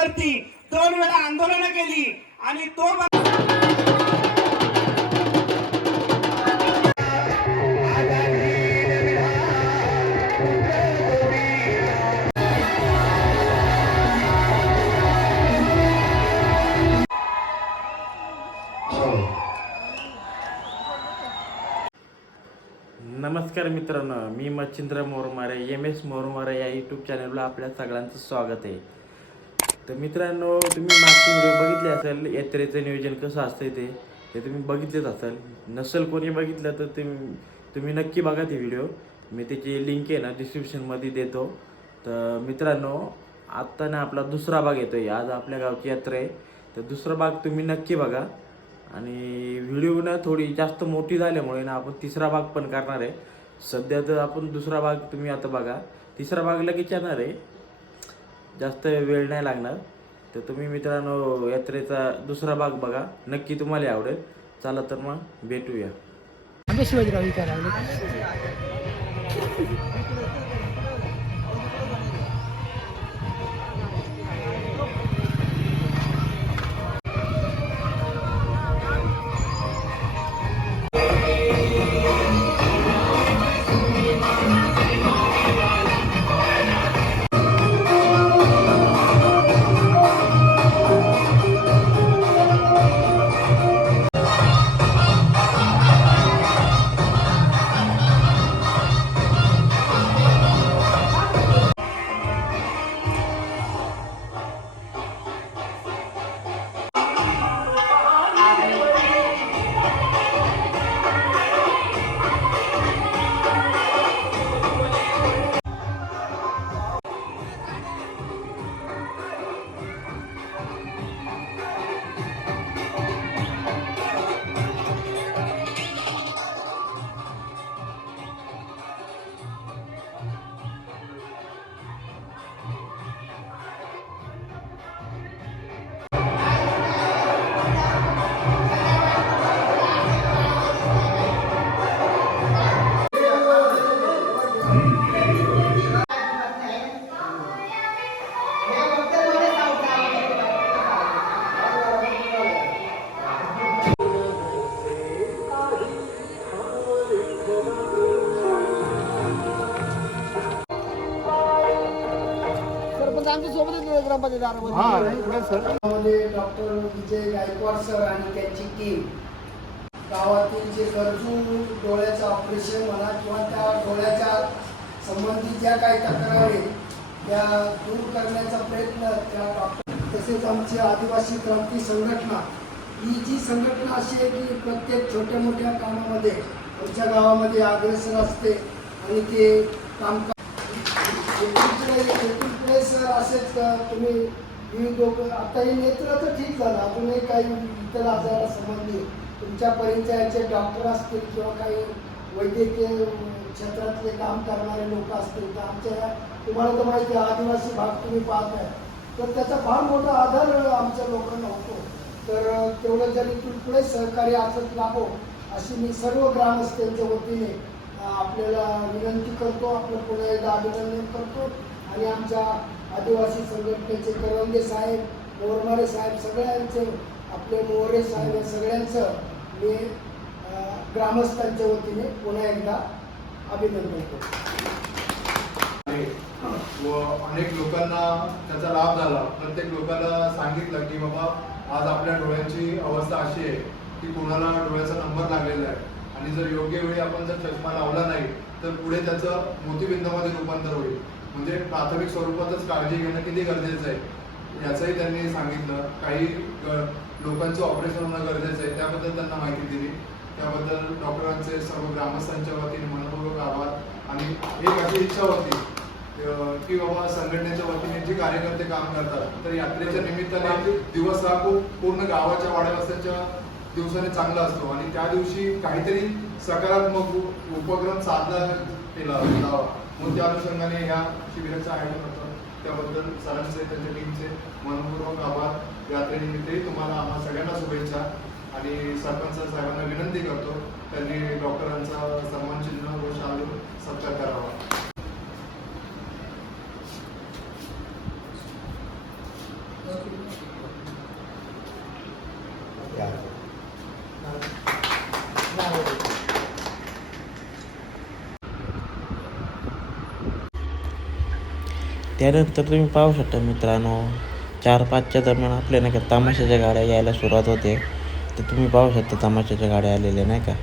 मुद्द्यावरती 2 वेळा आंदोलनं केली आणि तो नमस्कार मित्रांनो, मी मच्छिंद्र मोरमारे MS मोरमारे या यूट्यूब चॅनलला आपल्या सगळ्यांचं स्वागत आहे. तर मित्रांनो, तुम्ही मागचे व्हिडिओ बघितले असेल यात्रेचं नियोजन कसं असतं ते तुम्ही बघितलेच असेल. नसेल कोणी बघितलं तर तुम्ही नक्की बघा ते व्हिडिओ. मी त्याची लिंक आहे ना डिस्क्रिप्शनमध्ये देतो. तर मित्रांनो, आत्ता ना आपला दुसरा भाग येतो आहे. आज आपल्या गावची यात्रा आहे, तर दुसरा भाग तुम्ही नक्की बघा. आणि व्हिडिओ ना थोडी जास्त मोठी झाल्यामुळे ना आपण तिसरा भाग पण करणार आहे. सध्या तर आपण दुसरा भाग तुम्ही आता बघा, तिसरा भाग लगेच येणार आहे, जास्त वेळ नाही लागणार. तर तुम्ही मित्रांनो यात्रेचा दुसरा भाग बघा, नक्की तुम्हाला आवडेल. चला तर मग भेटूया. शिवाजीराव विकायला डॉक्टर विजय गायकवाड सर आणि त्यांची टीम गावातील जे गरजू डोळ्याचं ऑपरेशन म्हणा किंवा त्या डोळ्याच्या संबंधित ज्या काही तक्रारी त्या दूर करण्याचा प्रयत्न त्या डॉक्टर, तसेच आमची आदिवासी क्रांती संघटना, ही जी संघटना अशी आहे की प्रत्येक छोट्या मोठ्या कामामध्ये आमच्या गावामध्ये अग्रेसर असते आणि ते काम पुढे सर असेच तुम्ही विविध आता हे नेत्र तर ठीक झालं, अजूनही काही इतर आजारासंबंधी तुमच्यापर्यंत याचे डॉक्टर असतील किंवा काही वैद्यकीय क्षेत्रातले काम करणारे लोक असतील तर आमच्या तुम्हाला तर माहिती आहे आदिवासी भाग तुम्ही पाहत आहे, तर त्याचा फार मोठा आधार आमच्या लोकांना होतो. तर तेवढं जरी पुढे सहकार्य असत लाभो अशी मी सर्व ग्रामस्थांच्या वतीने आपल्याला विनंती करतो, आपलं पुन्हा एकदा अभिनंदन करतो. आणि आमच्या आदिवासी संघटनेचे करवंदे साहेब, मोरमारे साहेब, सगळ्यांचे, आपले मोरे साहेब या सगळ्यांचं मी ग्रामस्थांच्या वतीने पुन्हा एकदा अभिनंदन करतो. व अनेक लोकांना त्याचा लाभ झाला. प्रत्येक लोकांना सांगितलं की बाबा आज आपल्या डोळ्यांची अवस्था अशी आहे की कोणाला डोळ्याचा नंबर लागलेला आहे आणि जर योग्य वेळी आपण जर चष्मा लावला नाही तर पुढे त्याचं मोतीबिंदूमध्ये रूपांतर होईल. म्हणजे प्राथमिक स्वरूपातच काळजी घेणं किती गरजेचं आहे याचंही त्यांनी सांगितलं. काही लोकांचं ऑपरेशन होणं गरजेचं आहे, त्याबद्दल त्यांना माहिती दिली. त्याबद्दल डॉक्टरांचे सर्व ग्रामस्थांच्या वतीने मनपूर्वक आभार. आणि एक अशी इच्छा होती की बाबा संघटनेच्या वतीने जे कार्यकर्ते काम करतात तर यात्रेच्या निमित्ताने दिवस हा खूप पूर्ण गावाच्या वाड्यावस्त्यांच्या दिवसाने चांगला असतो आणि त्या दिवशी काहीतरी सकारात्मक उपक्रम साधला केला जावा म्हणून त्या अनुषंगाने ह्या शिबिराचं आयोजन होतं. त्याबद्दल सरांचे, त्यांच्या टीमचे मनपूर्वक आभार. यात्रेनिमित्तही तुम्हाला आम्हा सगळ्यांना शुभेच्छा. आणि सरपंच साहेबांना विनंती करतो त्यांनी डॉक्टरांचा सन्मान चिन्ह व शालू सत्कार करावा. त्यानंतर तुम्ही पाहू शकता मित्रांनो 4-5च्या दरम्यान आपल्या नाही का तमाशाच्या गाड्या यायला सुरुवात होते. तर तुम्ही पाहू शकता तमाशाच्या गाड्या आलेल्या नाही का.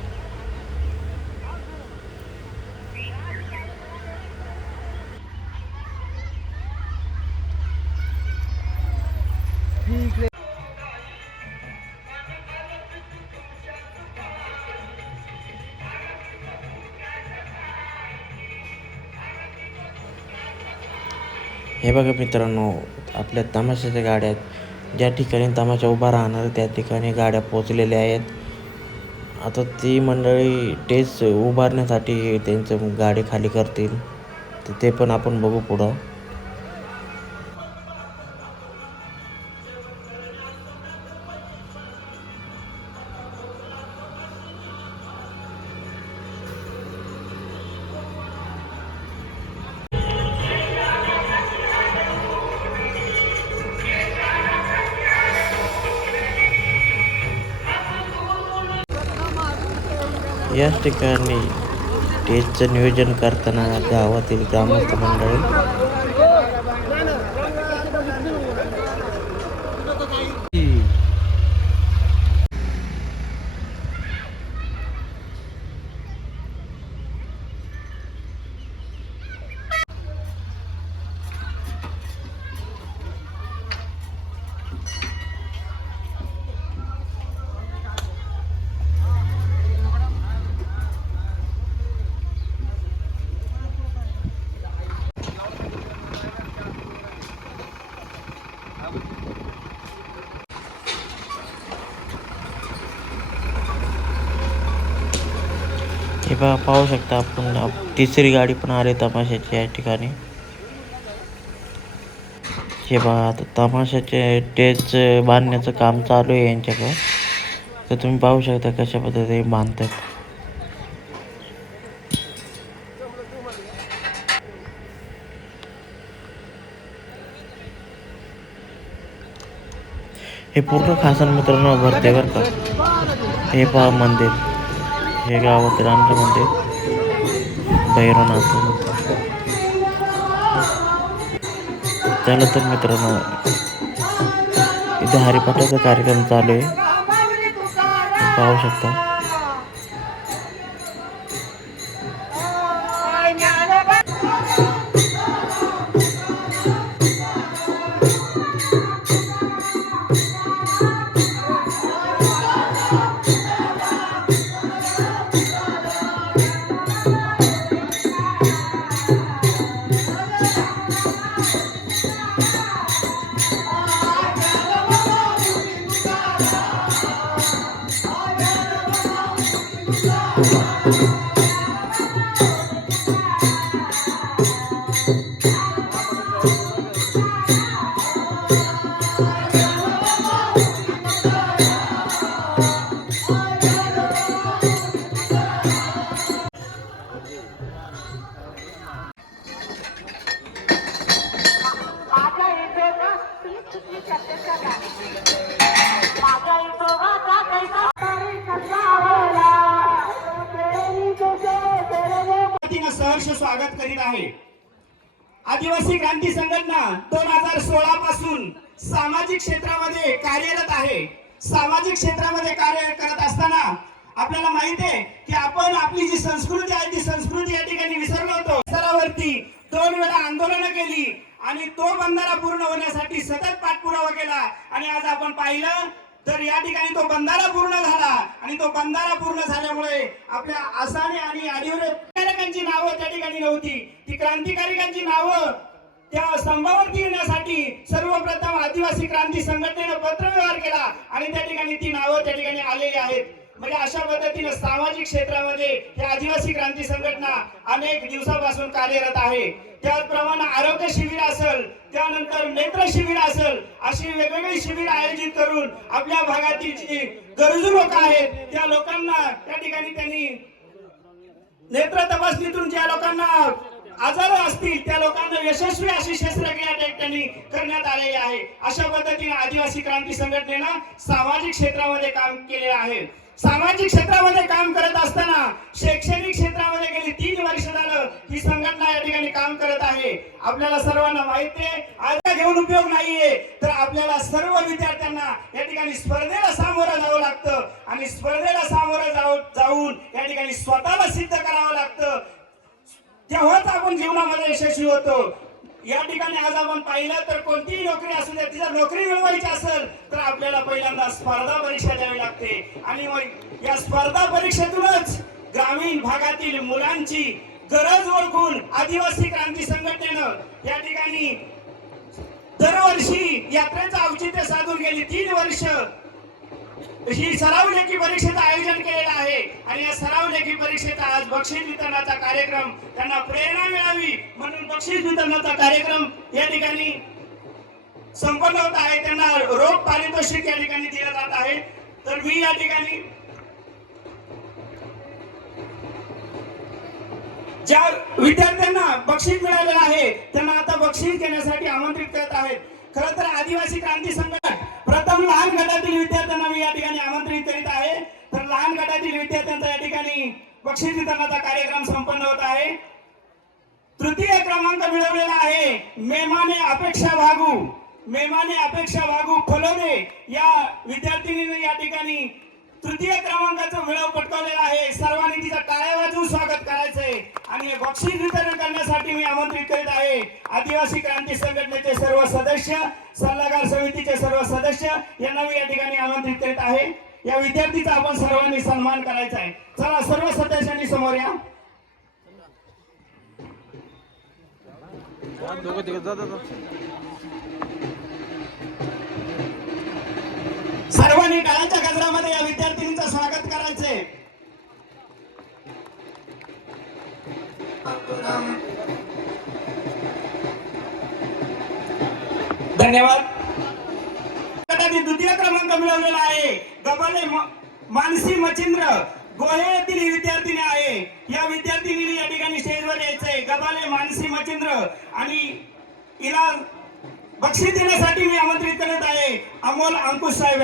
हे बघा मित्रांनो आपल्या तमाशाच्या गाड्या ज्या ठिकाणी तमाशा उभा राहणार त्या ठिकाणी गाड्या पोचलेल्या आहेत. आता ती मंडळी स्टेज उभारण्यासाठी त्यांचं गाडी खाली करतील. तर ते पण आपण बघू पुढं. याच ठिकाणी स्टेजचं नियोजन करताना गावातील ग्रामस्थ मंडळी हे बघा पाहू शकता आपण तिसरी गाडी पण आली तमाशाची या ठिकाणी. हे बघा आता तमाशाचे स्टेज बांधण्याचं काम चालू आहे यांच्याकडं. तर तुम्ही पाहू शकता कशा पद्धतीने बांधतात. हे पूर्ण खासन मित्रांनो भरते बरं का. हे पहा मंदिर, हे गावातील आमचं मंदिर भैरवनाथ. त्यानंतर मित्रांनो इथे हरिपाठाचा कार्यक्रम चालू आहे पाहू शकता. सहर्ष स्वागत करीत आहे. आदिवासी क्रांती संघटना 2016 पासून सामाजिक क्षेत्रामध्ये कार्यरत आहे. सामाजिक क्षेत्रामध्ये कार्य करत असताना आपल्याला माहित आहे की आपण आपली जी संस्कृती आहे ती संस्कृती या ठिकाणी विसरलो होतो. स्तरावरती 2 वेळा आंदोलनं केली आणि तो बंधारा पूर्ण होण्यासाठी सतत पाठपुरावा केला आणि आज आपण पाहिलं तर या ठिकाणी तो बंधारा पूर्ण झाला आणि तो बंधारा पूर्ण झाल्यामुळे आपल्या आसाने आणि आदिवासी क्रांतिकारकांची नावं त्या ठिकाणी नव्हती. ती क्रांतिकारकांची नावं त्या स्तंभावरती येण्यासाठी सर्वप्रथम आदिवासी क्रांती संघटनेनं पत्रव्यवहार केला आणि त्या ठिकाणी ती नावं त्या ठिकाणी आलेली आहेत. म्हणजे अशा पद्धतीने सामाजिक क्षेत्रामध्ये ही आदिवासी क्रांती संघटना अनेक दिवसापासून कार्यरत आहे. त्याचप्रमाणे आरोग्य शिबिर असेल, त्यानंतर नेत्र शिबिर असेल, अशी वेगवेगळी शिबिर आयोजित करून आपल्या भागातील जी गरजू लोक आहेत त्या लोकांना त्या ठिकाणी त्यांनी नेत्र तपासणीतून ज्या लोकांना आजार असतील त्या लोकांना यशस्वी अशी शस्त्रक्रिया त्यांनी करण्यात आलेली आहे. अशा पद्धतीने आदिवासी क्रांती संघटनेनं सामाजिक क्षेत्रामध्ये काम केले आहे. सामाजिक क्षेत्रामध्ये काम करत असताना शैक्षणिक क्षेत्रामध्ये गेली 3 वर्ष झालं ही संघटना या ठिकाणी काम करत आहे. आपल्याला सर्वांना माहिती आहे आज घेऊन उपयोग नाहीये, तर आपल्याला सर्व विद्यार्थ्यांना या ठिकाणी स्पर्धेला सामोरं जावं लागतं आणि स्पर्धेला सामोरं जाऊन या ठिकाणी स्वतःला सिद्ध करावं लागतं. तेव्हाच आपण जीवनामध्ये यशस्वी होतो. या ठिकाणी आज आपण पाहिलं तर कोणतीही नोकरी असू द्या, ती जर नोकरी मिळवायची असेल तर आपल्याला पहिल्यांदा स्पर्धा परीक्षा द्यावी लागते आणि मग या स्पर्धा परीक्षेतूनच ग्रामीण भागातील मुलांची गरज ओळखून आदिवासी क्रांती संघटनेनं या ठिकाणी दरवर्षी यात्रेचं औचित्य साधून गेली 3 वर्ष ही सराव लेखी परीक्षेचं आयोजन केलेलं आहे आणि या सराव लेखी परीक्षेचा आज बक्षीस वितरणाचा कार्यक्रम, त्यांना प्रेरणा मिळावी म्हणून बक्षीस वितरणाचा कार्यक्रम या ठिकाणी संपन्न होत आहे. त्यांना रोख पारितोषिक या ठिकाणी दिलं जात आहे. तर मी या ठिकाणी ज्या विद्यार्थ्यांना बक्षीस मिळालेलं आहे त्यांना आता बक्षीस देण्यासाठी आमंत्रित करत आहेत. खरं तर आदिवासी क्रांती संघटना प्रथम लहान गटातील विद्यार्थ्यांना मी या ठिकाणी आमंत्रित करीत आहे. तर लहान गटातील विद्यार्थ्यांचा या ठिकाणी बक्षीस वितरणाचा कार्यक्रम संपन्न होत आहे. तृतीय क्रमांक मिळवलेला आहे मेमाने अपेक्षा वागू फलोदे या विद्यार्थिनीने या ठिकाणी तृतीय क्रमांकाचा मिळव पटकावलेला आहे. सर्वांनी तिचं टाळ्या वाजवून स्वागत करायचंय आणि बक्षीस वितरण करण्यासाठी मी आमंत्रित करीत आहे आदिवासी क्रांती संघटनेचे सर्व सदस्य, सल्लागार समितीचे सर्व सदस्य यांना मी या ठिकाणी आमंत्रित करीत आहे. या विद्यार्थीचा आपण सर्वांनी सन्मान करायचा आहे. चला सर्व सदस्यांनी समोर या. सर्वांनी टाळ्याच्या गजरामध्ये या विद्यार्थिनीचं स्वागत करायचंय. धन्यवाद. गटातील द्वितीय क्रमांक मिळवलेला आहे गबाले मानसी मचिंद्र गोहे येथील विद्यार्थिनी आहे. या विद्यार्थिनीने या ठिकाणी स्टेजवर यायचंय. गबाले मानसी मचिंद्र आणि हिला बक्षीस देण्यासाठी मी आमंत्रित करत आहे अमोल अंकुश साहेब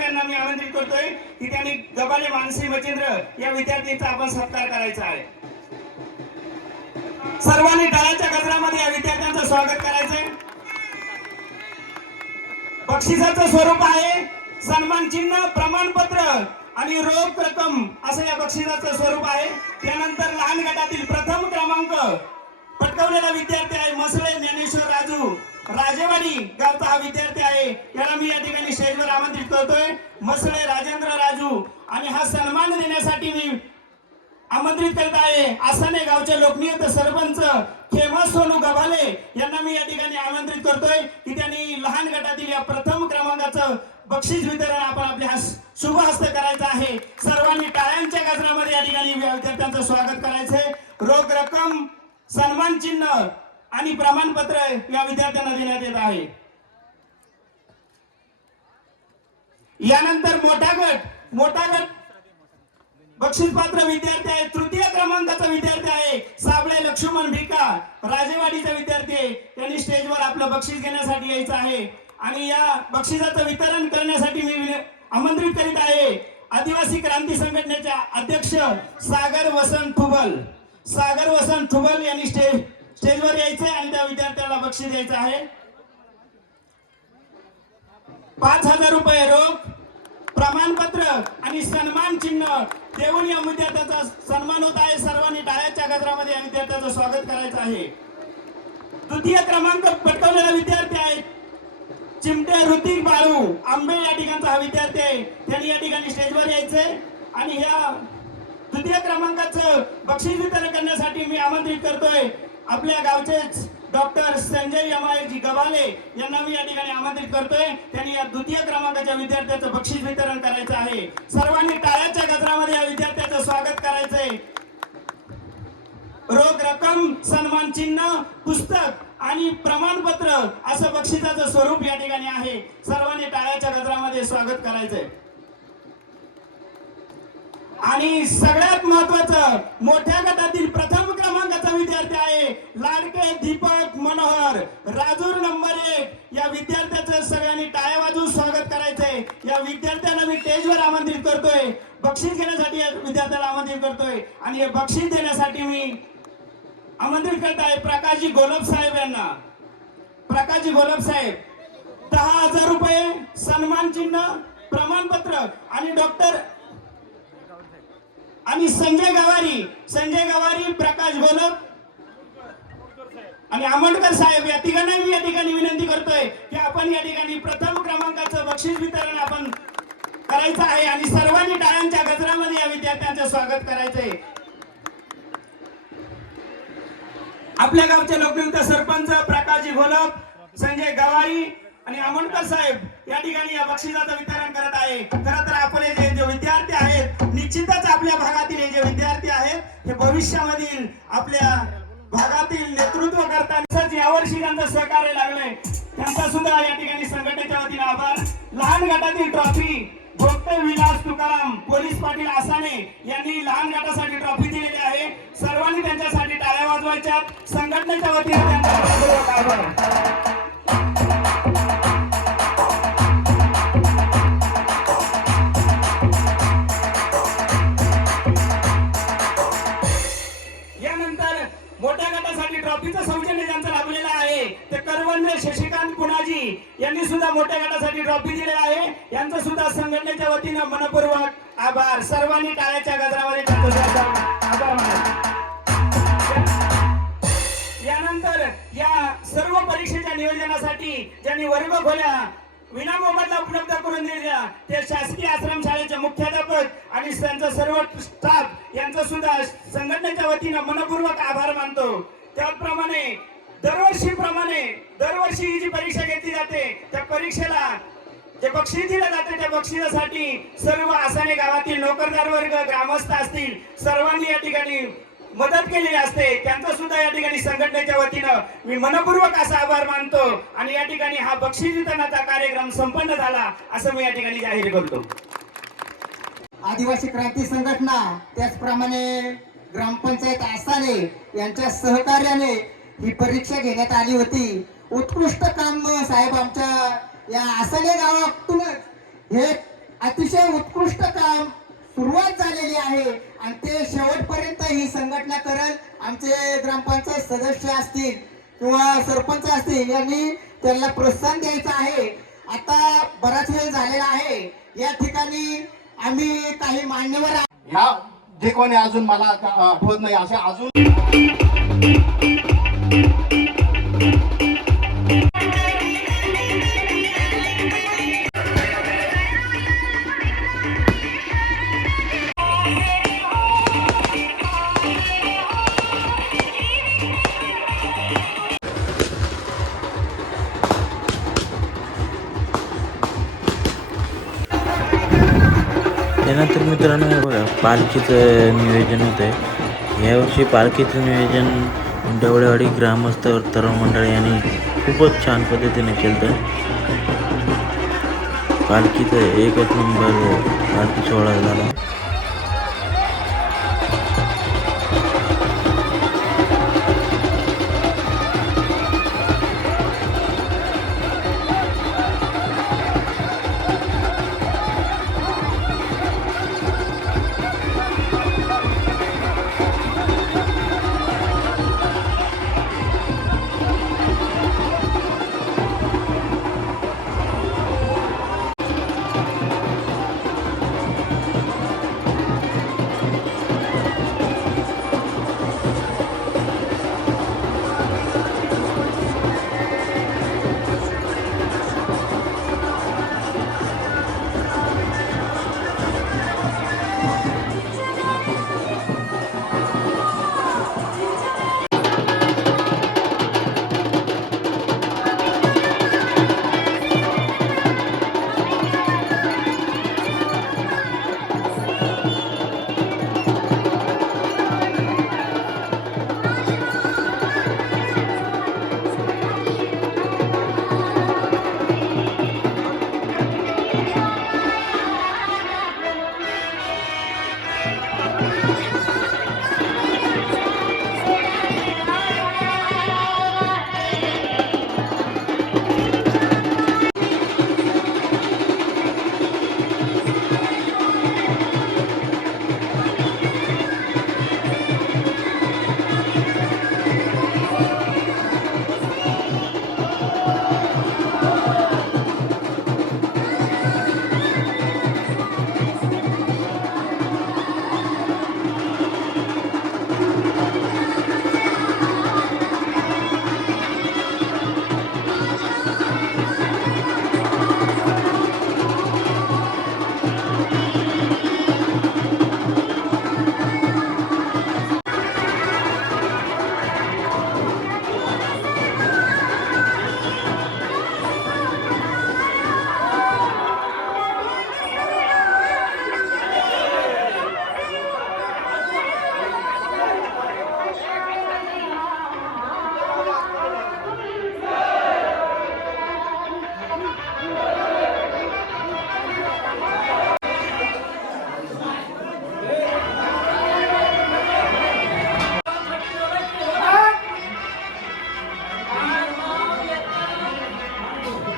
यांना मी आमंत्रित करतोय की त्यांनी गबाले मानसी मचिंद्र या विद्यार्थीचा आपण सत्कार करायचा आहे. सर्वांनी टाळ्याच्या गजरामध्ये या विद्यार्थ्यांचं स्वागत करायचंय. बक्षिसाचं स्वरूप आहे सन्मान चिन्ह, प्रमाणपत्र आणि रोख रक्कम असं या बक्षिसाचं स्वरूप आहे. त्यानंतर लहान गटातील प्रथम क्रमांक पटकावलेला विद्यार्थी आहे मसळे ज्ञानेश्वर राजू राजेवाडी गावचा हा विद्यार्थी आहे. याला मी या ठिकाणी स्टेजवर आमंत्रित करतोय. मसळे राजेंद्र राजू आणि हा सन्मान देण्यासाठी मी आमंत्रित करत आहे आसाने गावचे लोकनियुक्त सरपंच खेमा सोनू गभाले यांना मी या ठिकाणी आमंत्रित करतोय की त्यांनी लहान गटातील या प्रथम क्रमांकाचं बक्षीस वितरण आपण आपल्या शुभ हस्त करायचं आहे. सर्वांनी टाळ्यांच्या गजरामध्ये या ठिकाणी विद्यार्थ्यांचं स्वागत करायचंय. रोख रक्कम, सन्मान चिन्ह आणि प्रमाणपत्र या विद्यार्थ्यांना देण्यात येत आहे. यानंतर मोठा गट बक्षीस पात्र विद्यार्थी आहे. तृतीय क्रमांकाचा विद्यार्थी आहे साबळे लक्ष्मण भिका राजेवाडीचा विद्यार्थी आहे. त्यांनी स्टेजवर आपलं बक्षीस घेण्यासाठी यायचं आहे आणि या बक्षिसाचं वितरण करण्यासाठी मी आमंत्रित करीत आहे आदिवासी क्रांती संघटनेच्या अध्यक्ष सागर वसंत ठुबल यांनी स्टेजवर यायचे आणि त्या विद्यार्थ्याला बक्षीस द्यायचं आहे. 5,000 रुपये रोख, प्रमाणपत्र आणि सन्मान चिन्ह देऊन या विद्यार्थ्याचा सन्मान होत आहे. सर्वांनी टाळ्याच्या गजरामध्ये या विद्यार्थ्याचं स्वागत करायचं आहे. तृतीय क्रमांक पटकावलेला विद्यार्थी आहे चिमटे ऋतिक बाळू आंबे या ठिकाणचा हा विद्यार्थी आहे. त्यांनी या ठिकाणी स्टेजवर यायचंय आणि ह्या तृतीय क्रमांकाचं बक्षीस वितरण करण्यासाठी मी आमंत्रित करतोय आपल्या गावचेच डॉक्टर संजय यमाजी गबाले यांना मी या ठिकाणी आमंत्रित करतोय. त्यांनी या द्वितीय क्रमांकाच्या विद्यार्थ्याचं बक्षीस वितरण करायचं आहे. सर्वांनी टाळ्याच्या गजरामध्ये या विद्यार्थ्याचं स्वागत करायचंय. रोख रक्कम, सन्मान चिन्ह, पुस्तक आणि प्रमाणपत्र असं बक्षिसाचं स्वरूप या ठिकाणी आहे. सर्वांनी टाळ्याच्या गजरामध्ये स्वागत करायचंय. आणि सगळ्यात महत्वाचं मोठ्या गटातील प्रथम क्रमांकाचा विद्यार्थी आहे लाडके दीपक मनोहर राजूर नंबर 1 या विद्यार्थ्याचं सगळ्यांनी टाळ्या वाजवून स्वागत करायचंय. या विद्यार्थ्यांना मी स्टेजवर बक्षीस घेण्यासाठी या विद्यार्थ्याला आमंत्रित करतोय आणि हे बक्षीस देण्यासाठी मी आमंत्रित करत आहे प्रकाशजी गोलब साहेब यांना. प्रकाशजी गोलब साहेब 10,000 रुपये सन्मान चिन्ह प्रमाणपत्र आणि डॉक्टर आणि संजय गवारी प्रकाश गोलब आणि आमोणकर साहेब या ठिकाणी विनंती करतोय की आपण या ठिकाणी प्रथम क्रमांकाचं बक्षीस वितरण आपण करायचं आहे आणि सर्वांनी टाळ्यांच्या गजरामध्ये या विद्यार्थ्यांचं स्वागत करायचंय. आपल्या गावचे लोकनियुक्त सरपंच प्रकाशजी गोलब, संजय गवारी आणि आमोणकर साहेब या ठिकाणी या बक्षिसाचं वितरण करत आहे. खरं तर आपले जे विद्यार्थी आहेत निश्चितच आपल्या भागातील हे जे विद्यार्थी आहेत हे भविष्यामधील आपल्या भागातील नेतृत्व करताना यावर्षी त्यांचं सहकार्य लागलंय त्यांचा सुद्धा या ठिकाणी संघटनेच्या वतीने आभार. लहान गटातील ट्रॉफी भोगटे विलास तुकाराम पोलीस पाटील आसाने यांनी लहान गटासाठी ट्रॉफी दिलेली आहे. सर्वांनी त्यांच्यासाठी टाळ्या वाजवायच्या. संघटनेच्या वतीने त्यांचा मनपूर्वक आभार. मोठ्या गटासाठी ट्रॉफीचं सौजन्य ज्यांचं लाभलेलं आहे ते करवंदे शशिकांत पुनाजी यांनी सुद्धा मोठ्या गटासाठी ट्रॉफी दिलेला आहे. यांचं सुद्धा संघटनेच्या वतीनं मनपूर्वक आभार. सर्वांनी टाळ्याच्या गजरामध्ये त्यांचा आभार मानतो. यानंतर या सर्व परीक्षेच्या नियोजनासाठी ज्यांनी वर्ग खोल्या विनामोबदला उपलब्ध करून दिल्या ते शासकीय आश्रम शाळेचे मुख्याध्यापक आणि त्यांचा सर्व स्टाफ यांचं सुद्धा संघटनेच्या वतीनं मनपूर्वक आभार मानतो. त्याचप्रमाणे दरवर्षी ही जी परीक्षा घेतली जाते त्या परीक्षेला जे बक्षीस दिलं जाते त्या बक्षिसासाठी सर्व आसाने गावातील नोकरदार वर्ग ग्रामस्थ असतील सर्वांनी या ठिकाणी मदत केलेली असते. त्यांचा सुद्धा या ठिकाणी संघटनेच्या वतीनं मी मनपूर्वक असा आभार मानतो आणि या ठिकाणी हा बक्षीस वितरणाचा कार्यक्रम संपन्न झाला असं मी या ठिकाणी जाहीर करतो. आदिवासी क्रांती संघटना त्याचप्रमाणे ग्रामपंचायत आसाने यांच्या सहकार्याने ही परीक्षा घेण्यात आली होती. उत्कृष्ट काम साहेब आमच्या या आसाने गावातूनच हे अतिशय उत्कृष्ट काम सुरुवात झालेली आहे आणि ते शेवटपर्यंत ही संघटना करेल. आमचे ग्रामपंचायत सदस्य असतील किंवा सरपंच असतील यांनी त्यांना प्रोत्साहन द्यायचं आहे. आता बराच वेळ झालेला आहे. या ठिकाणी आम्ही काही मान्यवर ह्या जे कोणी अजून मला आठवत नाही असे अजून त्यानंतर मित्रांनो हे बघा पालखीचं नियोजन होतं आहे. यावर्षी पालखीचं नियोजन डवळेवाडी ग्रामस्थ तरुण मंडळ यांनी खूपच छान पद्धतीने केलं. पालखीचं एकच नंबर पालखी सोहळा झाला.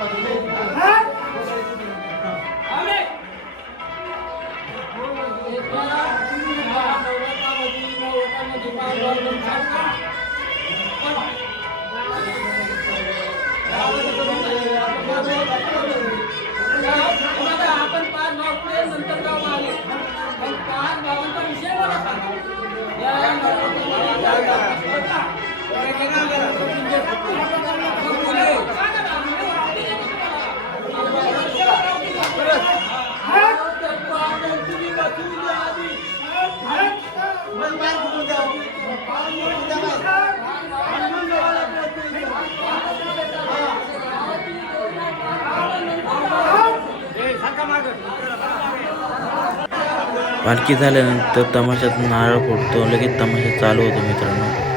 आपण 5 भाव नंतर गाव आले 5 भावांचा विषय मला पालखी झाल्यानंतर तमाशात नारळ फोडतो, लगेच तमाशा चालू होतो मित्रांनो.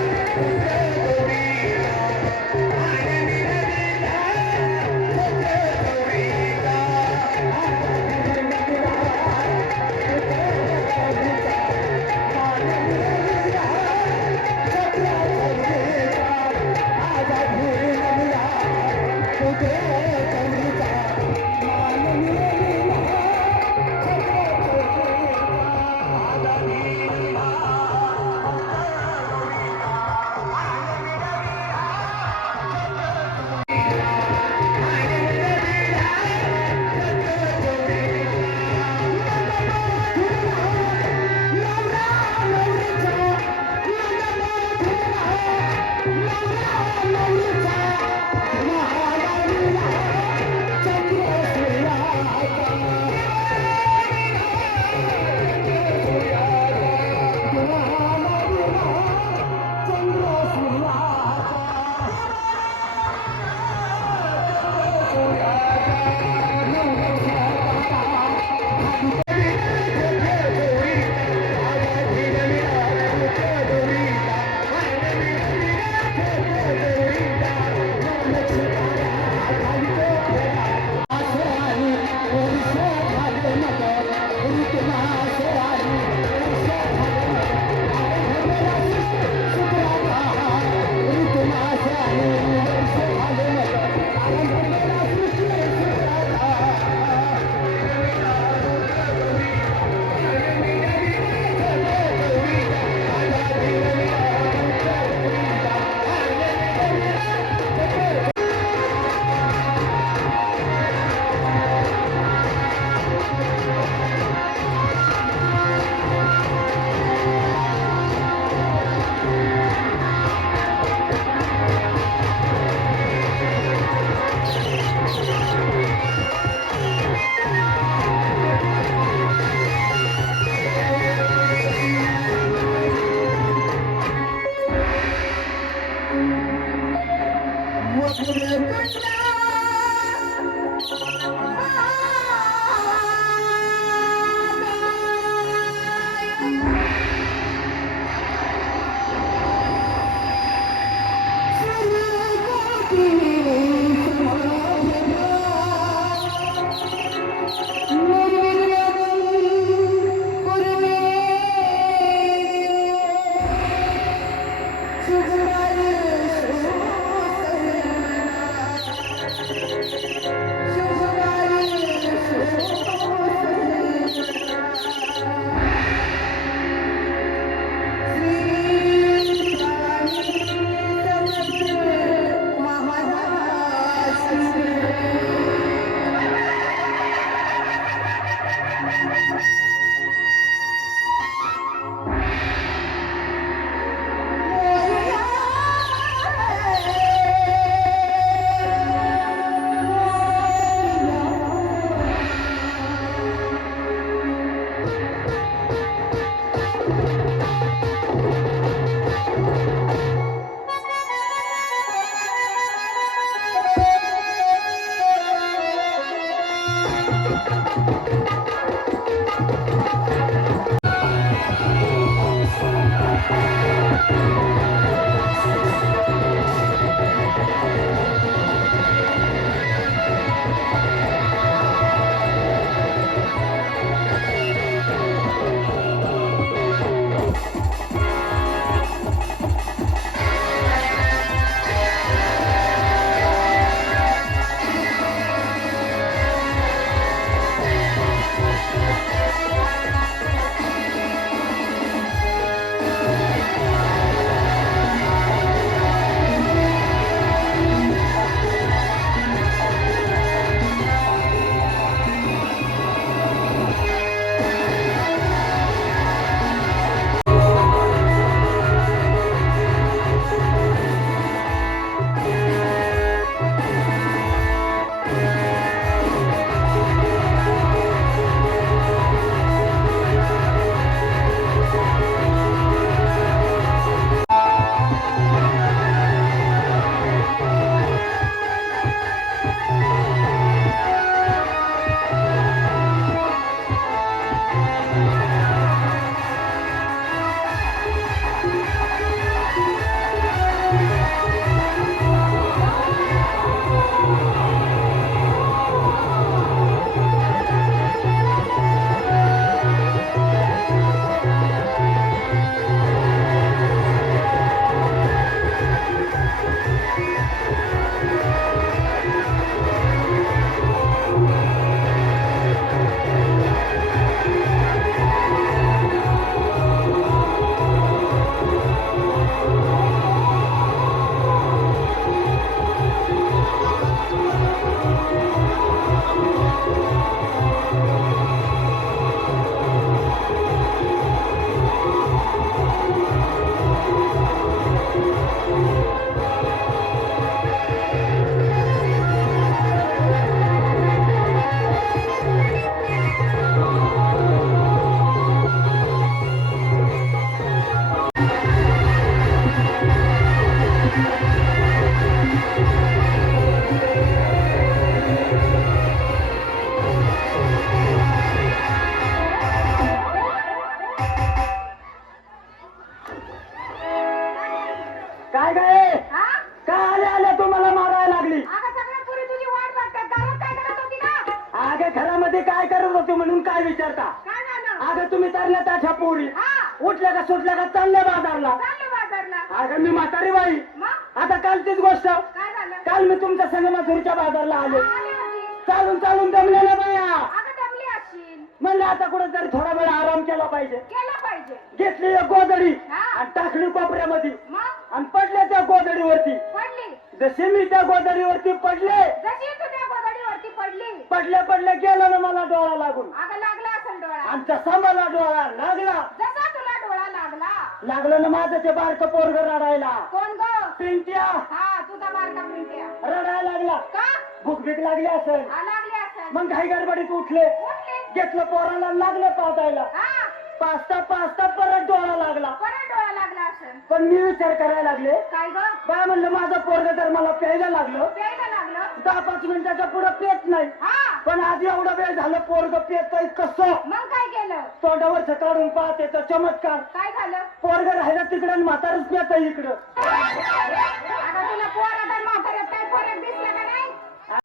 अगं घरामध्ये काय करत होते म्हणून काय विचारता? काय झालं? अगं तुम्ही तरल्या ताठ्या पोरी हा, उठल्या का सुटल्या का चालल्या बाजारला. चाललो बाजारला. अगं मी म्हातारी बाई. मग आता कालचीच गोष्ट. काय झालं? काल मी तुमच्या संग मथुरीच्या बाजारला आलो. आली होती. चालून चालून दमलेल्या बाया. अगं दमली असशील. म्हणलं आता कुठं तरी थोडा वेळ आराम केला पाहिजे. केलं पाहिजे. घेतली एक गोदडी हा. आणि टाकली कोपऱ्यामध्ये मग आणि पडले त्या गोदडीवरती. पडली. जसे मी त्या गोदडीवरती पडले जशी तू त्या गोधडीवरती पडली. पडले पडले गेलं ना मला डोळा लागून. अगं लागला असेल डोळा. आणि जसा मला डोळा लागला जसा तुला डोळा लागला. लागलं ना माझं ते बारकं पोरग रडायला. कोण ग? पिंट्या हा, तुझा बारका पिंट्या. रडायला लागला. का? भूक भीक लागली असेल. हा, लागली असेल. मग घाई गडबडीत उठले उठली. घेतलं पोराला लागलं पाजायला. हा, पाचता पाचता परत डोळा लागला. परत डोळा लागला असेल. पण मी विचार करायला लागले काय ग? बा म्हणलं माझं पोरग तर मला प्यायला लागलं प्यायला लागलं. 10-5 मिनिटाच्या पुढे पेत नाही. हा, पण आधी एवढा वेळ झालं पोरग पेतय कसं. मग काय केलं? तोंडावरच काढून पाहते तर चमत्कार काय झालं? पोरग राहिलं तिकडं आणि म्हातारच पेत इकडं. आता तुला पोरात आणि म्हाताऱ्यात काय फरक दिसला का नाही?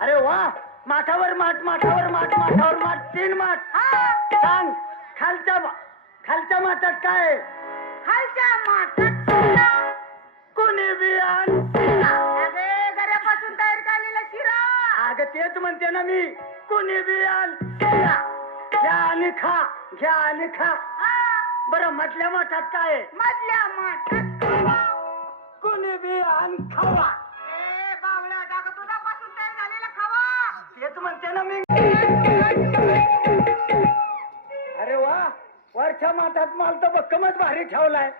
अरे वा माठावर माठ माठावर माठ माठावर माठ 3 माठ. सांग खालच्या माठात काय आहे? खालच्या माठात शिरा. कोणी बी आण शिरा. अरे घरापासून तयार केलेला शिरा. अगं तेच म्हणते ना मी कोणी बी आण शिरा. घ्या आणि खा घ्या आणि खा. बरं मधल्या माठात काय आहे? मधल्या माठात खवा. कोणी बी आण खावा. ए बावळा, अगं दुधापासून तयार झालेला खवा. तेच म्हणते ना मी. अरे वा वरच्या माठात माल तर भक्कमच भारी ठेवलाय.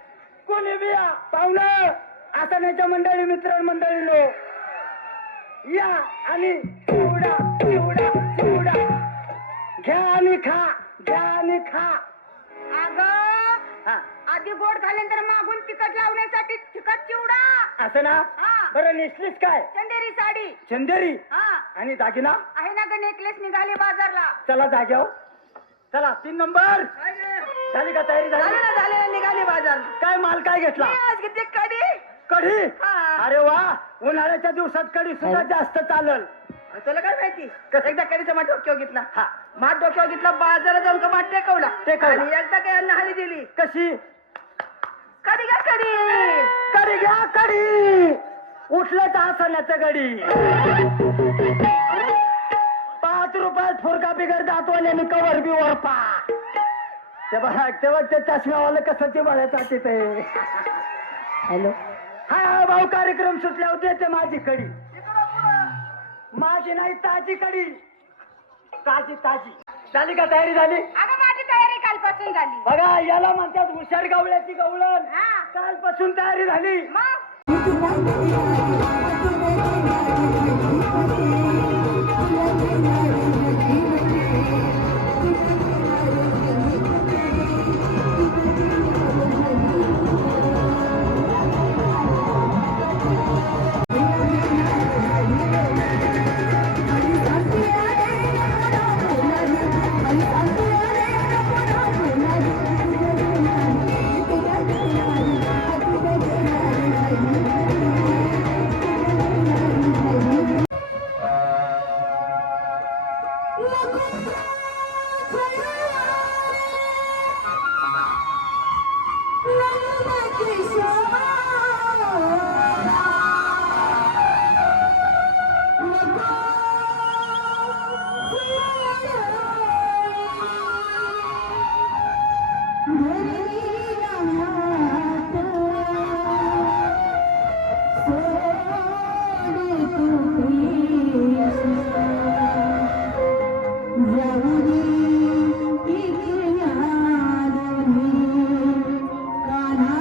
कोणी बी या पाहुणं आसनाच्या मंडळी मित्र मंडळीनो या आणि चिवडा चिवडा चिवडा घ्या आणि खा घ्या आणि खा. अगं हा आधी गोड खाल्ल्यानंतर मागून तिखट लावण्यासाठी तिखट चिवडा. असं ना. हा. बरं नेसलीस काय? चंदेरी साडी. चंदेरी हा, आणि दागिना आहे ना ग नेकलेस निघाले बाजारला. चला जाग्यावर चला 3 नंबर झाली का तयारी झाली? झाले ना निघाले बाजारला. काय माल काय घेतला? आज किती कडी. कढी. हा. अरे वा उन्हाळ्याच्या दिवसात कढी सुद्धा जास्त चालल. तुला काय माहिती? एकदा कधीचा माठ डोक्यावर घेतला. हा माठ डोक्यावर घेतला बाजारात जाऊन का माठ टेकवला. टेकवला. आणि एकदा काय न्हाणी दिली. कशी? कडी घ्या कडी. कढी घ्या कढी. उठलं तर आसनाचं गडी. 5 रुपयात फुरका बिगर दातवाल्याने कवर बी वरपा. ते बघ ते चष्म्यावाला कसं ते बळायचं ते. हॅलो. हा भाऊ कार्यक्रम सुटल्यावर देते माझी कडी. माझी नाही ताजी कडी. ताजी ताजी. झाली का तयारी झाली? अगं माझी तयारी कालपासून झाली. बघा याला म्हणतात हुशार गवळ्याची गवळण. हा. कालपासून तयारी झाली. मग कान्हा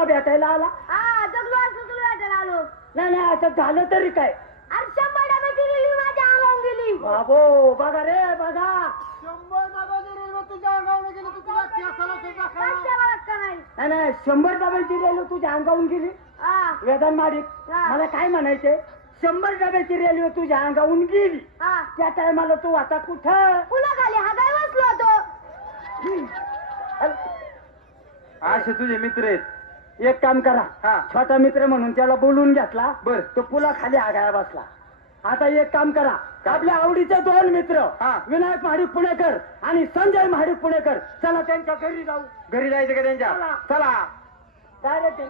मला भेटायला आला हा जगलो असं तुला भेटायला आलो. नाही नाही असं झालं तरी काय अरे 100 डब्याची रेल्वे माझ्या अंगावून गेली. बाबो बघा रे बघा 100 डब्याची रेल्वे तुझ्या अंगावर गेली तर तुला केसाला सुद्धा खाणार. कशा ओळख का नाही? नाही नाही 100 डब्याची रेल्वे तुझ्या अंगावून गेली हा वेदन माडिक हा. मला काय म्हणायचंय 100 डब्याची रेल्वे तुझ्या अंगावून गेली हा त्या टायमाला तू आता कुठं पुन्हा खाली हागाय बसलो होतो. असे तुझे मित्र आहेत एक काम करा छोटा मित्र म्हणून त्याला बोलून घेतला बर तो पुला खाली आगाया बसला आता एक काम करा आपल्या आवडीचे 2 मित्र विनायक महाडिक पुणेकर आणि संजय महाडिक पुणेकर चला त्यांच्या घरी जाऊ घरी जायचं का त्यांच्या चला डायरेक्ट